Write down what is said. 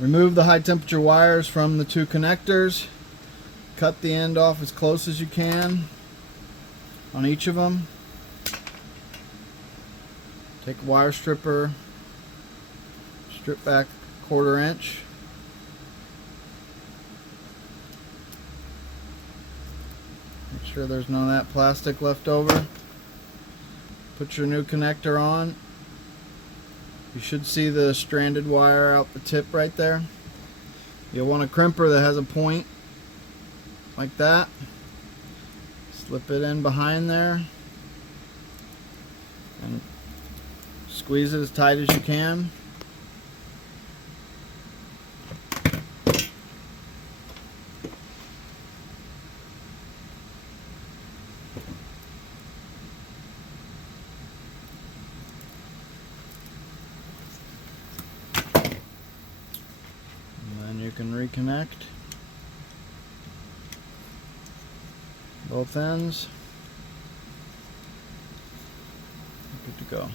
Remove the high temperature wires from the two connectors. Cut the end off as close as you can on each of them. Take a wire stripper, strip back 1/4 inch. Make sure there's none of that plastic left over. Put your new connector on. You should see the stranded wire out the tip right there. You'll want a crimper that has a point like that. Slip it in behind there and squeeze it as tight as you can. And then you can reconnect both ends. Good to go.